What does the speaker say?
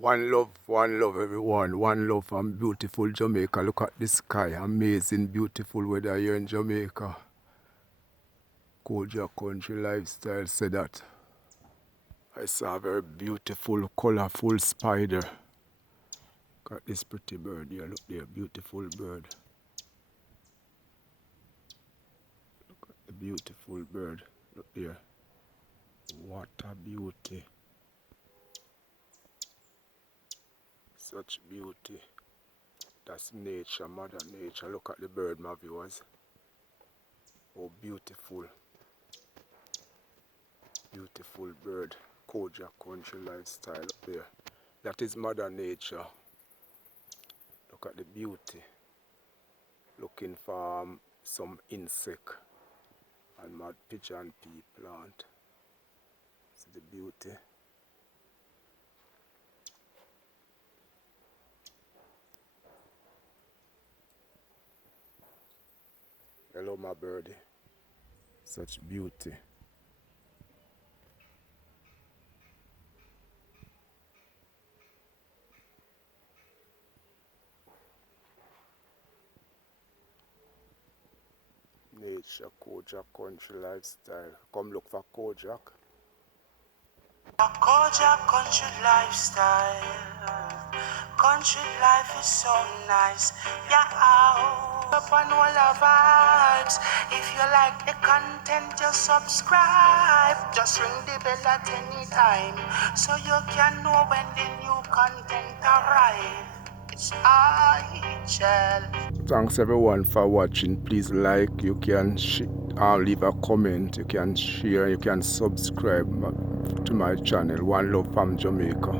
One love everyone. One love from beautiful Jamaica. Look at the sky. Amazing, beautiful weather here in Jamaica. Koja country lifestyle said that. I saw a very beautiful, colorful spider. Look at this pretty bird here. Look there, beautiful bird. Look at the beautiful bird. Look there. What a beauty. Such beauty. That's nature, mother nature. Look at the bird, my viewers. Oh, beautiful. Beautiful bird. Koja country lifestyle up there. That is mother nature. Look at the beauty. Looking for some insect and mad pigeon pea plant. See the beauty. Hello my birdie. Such beauty. Nature, Kojak country lifestyle. Come look for Kojak. Kojak country lifestyle. Country life is so nice. Yeah, up on all the vibes. If you like the content, just subscribe. Just ring the bell at any time, so you can know when the new content arrive. It's IHL. Thanks everyone for watching. Please like, you can leave a comment, you can share, you can subscribe to my channel. One love from Jamaica.